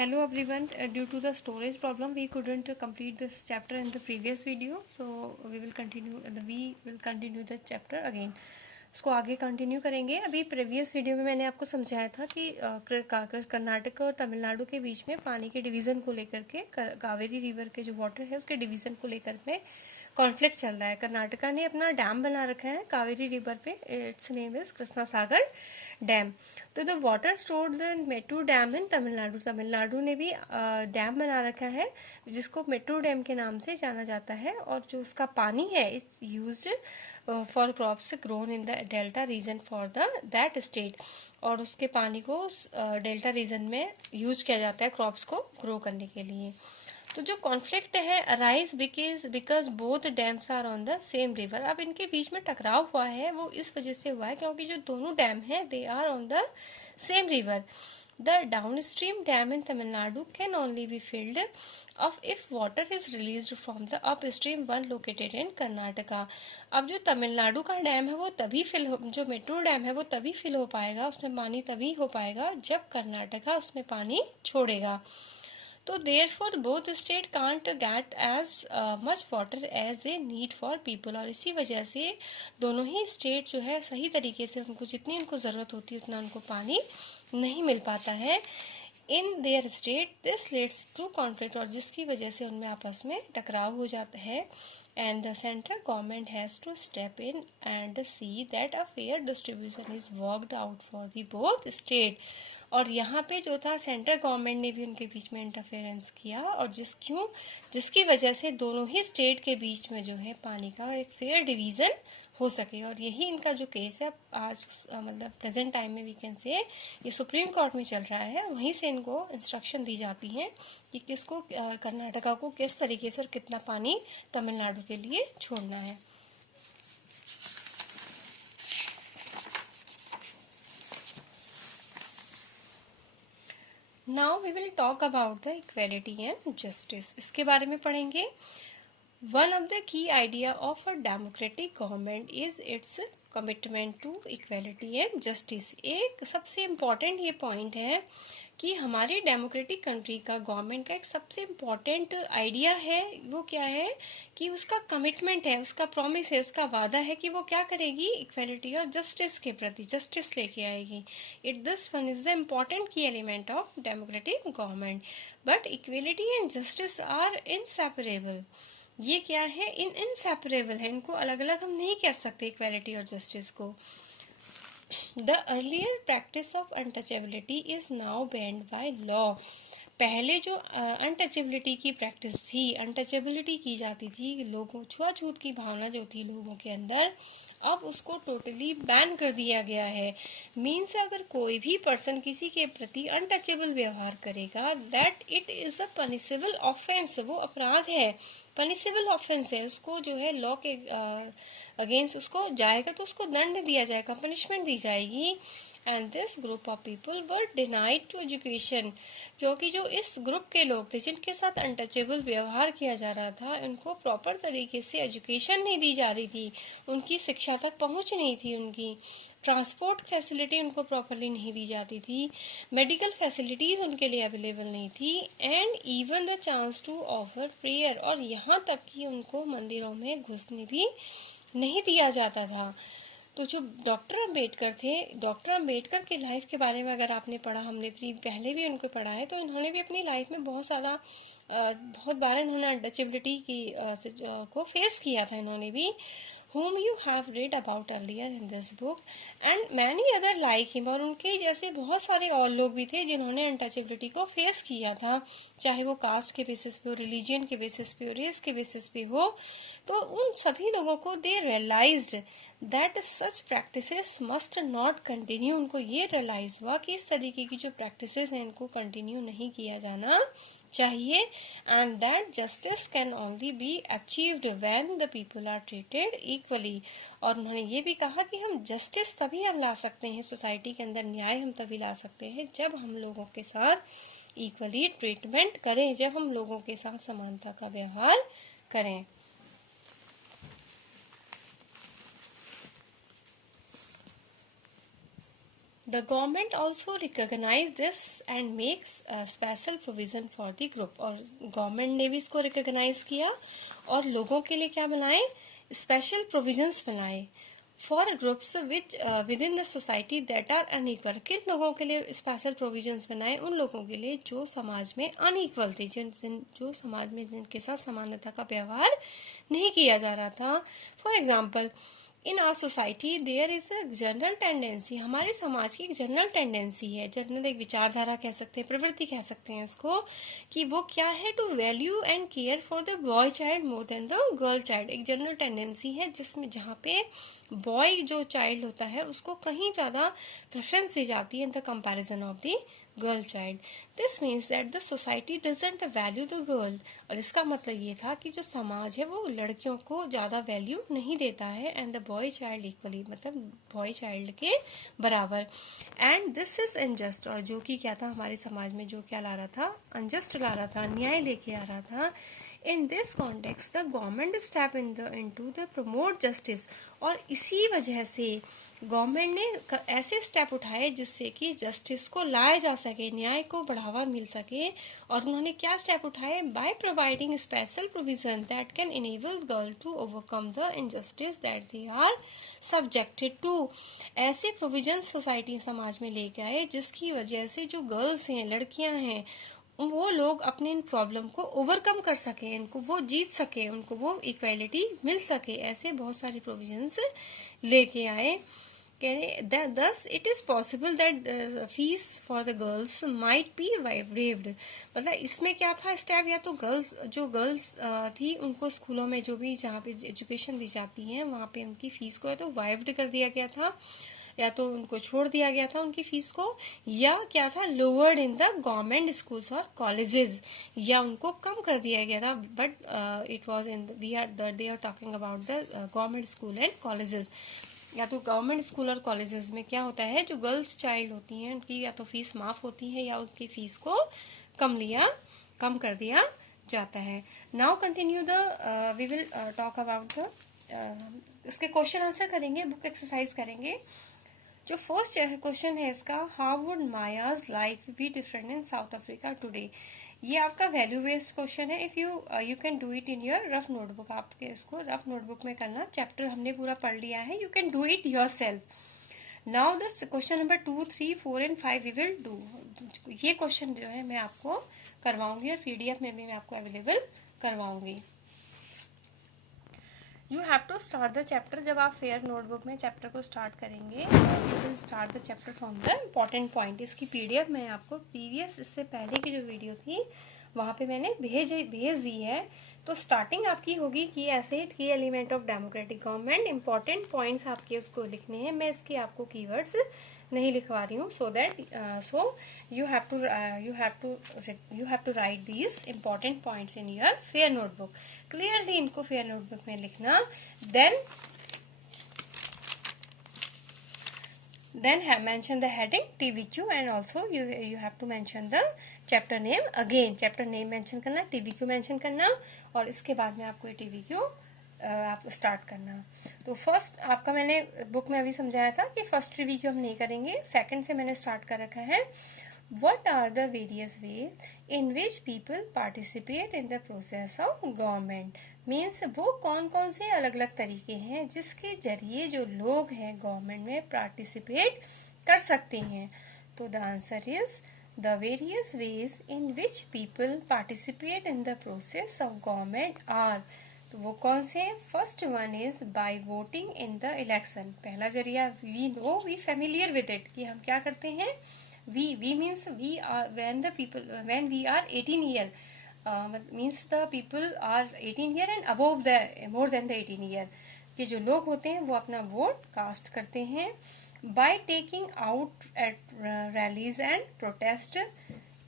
Hello everyone. Due to the storage problem, we couldn't complete this chapter in the previous video. So we will continue the chapter again. इसको आगे continue करेंगे. अभी previous video में मैंने आपको समझाया था कि कर्नाटक और तमिलनाडु के बीच में पानी के डिवीज़न को लेकर के कावेरी रिवर के जो वाटर है उसके डिवीज़न को लेकर में कॉन्फ्लिक्ट चल रहा है. कर्नाटका ने अपना डैम बना रखा है कावेरी रिवर पे. Its name is Krishna Sagar dam. तो the water stored the Mettur dam in Tamil Nadu ने भी डैम बना रखा है जिसको मेट्रो डैम के नाम से जाना जाता है. और जो उसका पानी है it's used for crops grown in the delta region for that state. और उसके पानी को डेल्टा रीजन में यूज किया जाता है क्रॉप्स को ग्रो करने के लिए. तो जो कॉन्फ्लिक्ट है arise because both dams are on the same river. अब इनके बीच में टकराव हुआ है वो इस वजह से हुआ है क्योंकि जो दोनों डैम हैं they are on the same river. The down stream dam in Tamil Nadu can only be filled of if water is released from the upstream one located in Karnataka. अब जो तमिलनाडु का डैम है वो तभी जो मेट्रो डैम है वो तभी फिल हो पाएगा, उसमें पानी तभी हो पाएगा जब कर्नाटका उसमें पानी छोड़ेगा. तो therefore both state can't get as much water as they need for people. और इसी वजह से दोनों ही स्टेट जो है सही तरीके से उनको जितनी उनको ज़रूरत होती है उतना उनको पानी नहीं मिल पाता है in their state. This leads to conflict. और जिसकी वजह से उनमें आपस में टकराव हो जाता है. And the central government has to step in and see that a fair distribution is worked out for the both state. और यहाँ पे जो था सेंट्रल गवर्नमेंट ने भी उनके बीच में इंटरफेरेंस किया और जिसकी वजह से दोनों ही स्टेट के बीच में जो है पानी का एक फेयर डिवीज़न हो सके. और यही इनका जो केस है आज मतलब प्रेजेंट टाइम में वी कैन से ये सुप्रीम कोर्ट में चल रहा है. वहीं से इनको इंस्ट्रक्शन दी जाती हैं कि किसको कर्नाटका को किस तरीके से और कितना पानी तमिलनाडु के लिए छोड़ना है. Now we will talk about the equality and justice. इसके बारे में पढ़ेंगे. One of the key idea of a democratic government is its commitment to equality and justice. एक सबसे इम्पॉर्टेंट ये पॉइंट है कि हमारी डेमोक्रेटिक कंट्री का गवर्नमेंट का एक सबसे इम्पॉर्टेंट आइडिया है. वो क्या है कि उसका कमिटमेंट है, उसका प्रॉमिस है, उसका वादा है कि वो क्या करेगी इक्वालिटी और जस्टिस के प्रति जस्टिस लेके आएगी. This one is the important key element of democratic government. But equality and justice are inseparable. ये क्या है इनसेपरेबल है, इनको अलग अलग हम नहीं कर सकते इक्वालिटी और जस्टिस को. The earlier practice of untouchability is now band by law. पहले जो अनटचेबिलिटी की प्रैक्टिस थी, अनटचेबिलिटी की जाती थी, लोगों छुआछूत की भावना जो थी लोगों के अंदर, अब उसको टोटली बैन कर दिया गया है. मीन्स अगर कोई भी पर्सन किसी के प्रति अनटचेबल व्यवहार करेगा that it is a punishable offence. वो अपराध है, पनिशेबल ऑफेंस है. उसको जो है लॉ के अगेंस्ट उसको जाएगा तो उसको दंड दिया जाएगा, पनिशमेंट दी जाएगी. And this group of people were denied to education. क्योंकि जो इस ग्रुप के लोग थे जिनके साथ अनटचेबल व्यवहार किया जा रहा था उनको प्रॉपर तरीके से एजुकेशन नहीं दी जा रही थी, उनकी शिक्षा तक पहुंच नहीं थी, उनकी ट्रांसपोर्ट फैसिलिटी उनको प्रॉपरली नहीं दी जाती थी, मेडिकल फैसिलिटीज़ उनके लिए अवेलेबल नहीं थी. And even the chance to offer prayer. और यहाँ तक कि उनको मंदिरों में घुसने भी नहीं दिया जाता था. तो जो डॉक्टर अम्बेडकर थे, डॉक्टर अम्बेडकर की लाइफ के बारे में अगर आपने पढ़ा, हमने पहले भी उनको पढ़ा है, तो इन्होंने भी अपनी लाइफ में बहुत बार इन्होंने अनटचेबिलिटी को फेस किया था. इन्होंने भी whom you have read about earlier in this book and many other like him. और उनके जैसे बहुत सारे और लोग भी थे जिन्होंने अनटचेबिलिटी को फेस किया था, चाहे वो कास्ट के बेसिस पे हो, रिलीजन के बेसिस पे हो, रेस के बेसिस पे हो. तो उन सभी लोगों को they realized that such practices must not continue. उनको ये रियलाइज हुआ कि इस तरीके की जो प्रैक्टिसेस हैं इनको कंटिन्यू नहीं किया जाना चाहिए. And that justice can only be achieved when the people are treated equally. और उन्होंने ये भी कहा कि हम जस्टिस तभी हम ला सकते हैं, सोसाइटी के अंदर न्याय हम तभी ला सकते हैं जब हम लोगों के साथ इक्वली ट्रीटमेंट करें, जब हम लोगों के साथ समानता का व्यवहार करें. The government also recognize this and makes a special provision for the group. और गवर्नमेंट ने भी इसको रिकॉग्नाइज किया और लोगों के लिए क्या बनाए, स्पेशल प्रोविजंस बनाए for groups which within the society that are unequal. किन लोगों के लिए स्पेशल प्रोविजंस बनाए, उन लोगों के लिए जो समाज में अनइक्वल थे, जो समाज में जिनके साथ समानता का व्यवहार नहीं किया जा रहा था. For example, in our society there is a general tendency. हमारे समाज की एक जनरल टेंडेंसी है, जनरल एक विचारधारा कह सकते हैं, प्रवृत्ति कह सकते हैं इसको, कि वो क्या है, to value and care for the boy child more than the girl child. एक जनरल टेंडेंसी है जिसमें जहाँ पे बॉय जो चाइल्ड होता है उसको कहीं ज़्यादा प्रेफरेंस दी जाती है in the comparison of the girl child. This means that the society doesn't value the girl. और इसका मतलब ये था कि जो समाज है वो लड़कियों को ज़्यादा वैल्यू नहीं देता है, and the boy child equally, मतलब बॉय चाइल्ड के बराबर. And this is unjust. और जो कि क्या था, हमारे समाज में जो क्या ला रहा था, अनजस्ट ला रहा था, अन्याय लेके आ रहा था. In this context, the government step into the promote justice. और इसी वजह से गवर्नमेंट ने ऐसे स्टेप उठाए जिससे कि जस्टिस को लाया जा सके, न्याय को बढ़ावा मिल सके. और उन्होंने क्या स्टेप उठाए, by providing special provision that can enable girl to overcome the injustice that they are subjected to. ऐसे प्रोविजन सोसाइटी समाज में लेके आए जिसकी वजह से जो गर्ल्स हैं, लड़कियां हैं, वो लोग अपने इन प्रॉब्लम को ओवरकम कर सके, इनको वो जीत सके, उनको वो इक्वालिटी मिल सके. ऐसे बहुत सारे प्रोविजंस लेके आए. Thus it is possible that fees for the girls might be waived. मतलब इसमें क्या था स्टेप, या तो गर्ल्स थी उनको स्कूलों में जो भी जहाँ पे एजुकेशन दी जाती है वहाँ पे उनकी फीस को या तो वाइव्ड कर दिया गया था, या तो उनको छोड़ दिया गया था उनकी फीस को, या क्या था, lowered in the government schools और कॉलेजेस, या उनको कम कर दिया गया था. But it was in they are talking about the government school and colleges. या तो गवर्नमेंट स्कूल और कॉलेजेस में क्या होता है, जो गर्ल्स चाइल्ड होती हैं उनकी या तो फीस माफ होती है या उनकी फीस को कम कर दिया जाता है. Now continue the we will talk about the इसके क्वेश्चन आंसर करेंगे, बुक एक्सरसाइज करेंगे. जो फर्स्ट क्वेश्चन है इसका, how would Maya's life be different in South Africa today. ये आपका वैल्यू बेस्ड क्वेश्चन है. If you can do it in your rough notebook. आपके इसको रफ नोटबुक में करना, चैप्टर हमने पूरा पढ़ लिया है, you can do it yourself. Now the question number 2, 3, 4 and 5 we will do. ये क्वेश्चन जो है मैं आपको करवाऊंगी और पीडीएफ में भी मैं आपको अवेलेबल करवाऊंगी. You have to start the chapter. जब आप फेयर नोटबुक में चैप्टर को स्टार्ट करेंगे, you will start the chapter from the important point. इसकी पीडीएफ मैं आपको प्रीवियस, इससे पहले की जो वीडियो थी वहाँ पे मैंने भेज दी है. तो स्टार्टिंग आपकी होगी की एसेट, की element of democratic government. Important points आपके उसको लिखने हैं. मैं इसके आपको कीवर्ड्स नहीं लिखवा रही हूँ, so that you have to write these important points in your fair notebook. Clearly इनको फेयर नोटबुक में लिखना. Then mention the heading TVQ and also you have to mention the chapter name again. chapter name mention करना, TVQ mention करना, और इसके बाद में आपको ये TVQ आप स्टार्ट करना. तो फर्स्ट आपका मैंने बुक में अभी समझाया था कि फर्स्ट रिव्यू हम नहीं करेंगे, सेकंड से मैंने स्टार्ट कर रखा है. What are the various ways in which people participate in the process of government? Means वो कौन कौन से अलग अलग तरीके हैं जिसके जरिए जो लोग हैं गवर्नमेंट में पार्टिसिपेट कर सकते हैं. तो the answer is the various ways in which people participate in the process of government are. तो वो कौन से हैं? First one is by voting in the election. पहला जरिया, वी फेमिलियर विद इट, कि हम क्या करते हैं, we means we are when we are 18 year, means the people are 18 year and above the more than the 18 year कि जो लोग होते हैं वो अपना वोट कास्ट करते हैं. by taking out at rallies and protest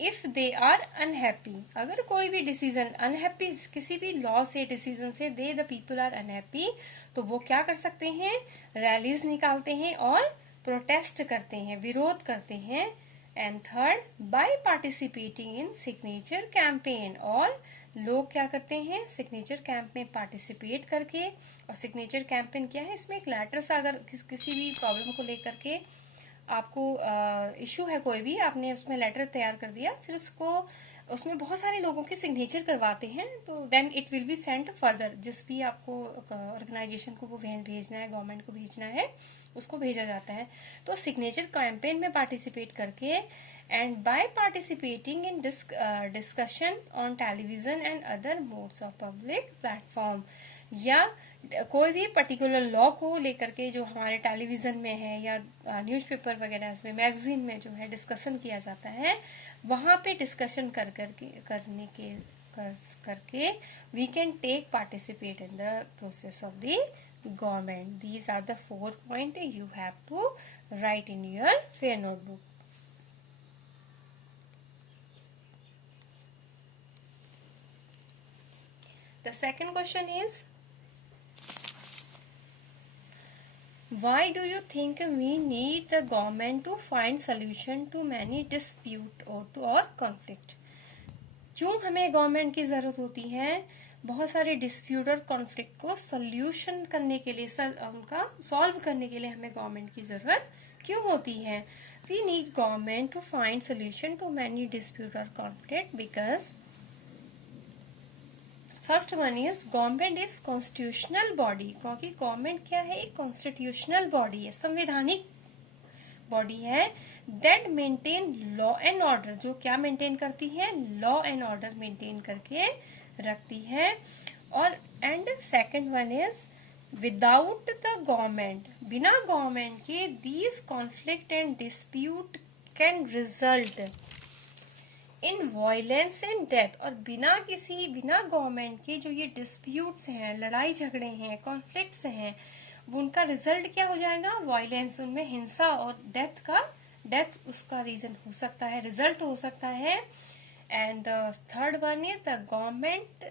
if they are unhappy. अगर कोई भी डिसीजन अनहैप्पी, किसी भी लॉ से, डिसीजन से, दे द पीपल आर अनहैप्पी, तो वो क्या कर सकते हैं, रैलीज निकालते हैं और प्रोटेस्ट करते हैं, विरोध करते हैं. And third, by participating in signature campaign. और लोग क्या करते हैं, सिग्नेचर कैंप में पार्टिसिपेट करके. और सिग्नेचर कैंपेन क्या है, इसमें एक लेटर सा, अगर किसी भी प्रॉब्लम को लेकर के आपको इशू है कोई भी, आपने उसमें लेटर तैयार कर दिया, फिर उसमें बहुत सारे लोगों के सिग्नेचर करवाते हैं, तो then it will be sent further, जिस भी आपको ऑर्गेनाइजेशन को वो भेजना है, गवर्नमेंट को भेजना है, उसको भेजा जाता है। तो सिग्नेचर कैंपेन में पार्टिसिपेट करके and by participating in discussion on television and other modes of public platform, या कोई भी पर्टिकुलर लॉ को लेकर के जो हमारे टेलीविजन में है या न्यूज़पेपर वगैरह में, मैगजीन में जो है डिस्कशन किया जाता है, वहाँ पे डिस्कशन करके we can take participate in the process of the government. These are the 4 point you have to write in your fair notebook. The second question is, why do you think we need the government to find solution to many dispute or conflict? क्यों हमें government की जरूरत होती है बहुत सारे dispute और conflict को सोल्यूशन करने के लिए, उनका सॉल्व करने के लिए हमें गवर्नमेंट की जरूरत क्यों होती है? We need government to find solution to many dispute और conflict because first one is government is constitutional body, क्योंकि गवर्नमेंट क्या है? एक कॉन्स्टिट्यूशनल बॉडी है, संवैधानिक बॉडी है। That maintain law and order, जो क्या मेंटेन करती है? लॉ एंड ऑर्डर मेंटेन करके रखती है। और and second one is without the government, बिना गवर्नमेंट के these conflict and dispute can result in violence and death. और बिना गवर्नमेंट के जो ये डिस्प्यूट्स हैं, लड़ाई झगड़े हैं, कॉन्फ्लिक्ट्स हैं, उनका रिजल्ट क्या हो जाएगा? वायलेंस, उनमें हिंसा और डेथ उसका रीजन हो सकता है, रिजल्ट हो सकता है। And the third one is the government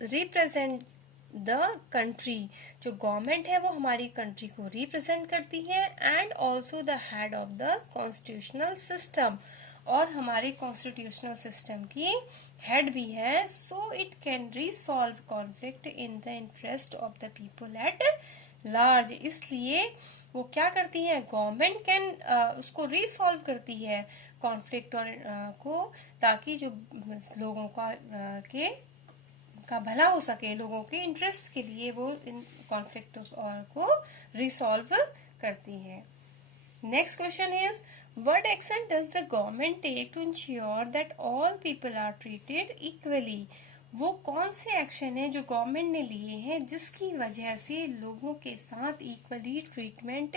represent the country, जो गवर्नमेंट है वो हमारी कंट्री को रिप्रेजेंट करती है and also the head of the constitutional system, और हमारे कॉन्स्टिट्यूशनल सिस्टम की हेड भी है। So it can resolve conflict in the interest of the people at large. इसलिए वो क्या करती है? गवर्नमेंट कैन उसको रिसॉल्व करती है कॉन्फ्लिक्ट और को, ताकि जो लोगों का भला हो सके, लोगों के इंटरेस्ट के लिए वो इन कॉन्फ्लिक्ट को रिसॉल्व करती है। Next question is, what action does the government take to ensure that all people are treated equally? वो कौन से एक्शन है जो गवर्नमेंट ने लिए हैं जिसकी वजह से लोगों के साथ इक्वली ट्रीटमेंट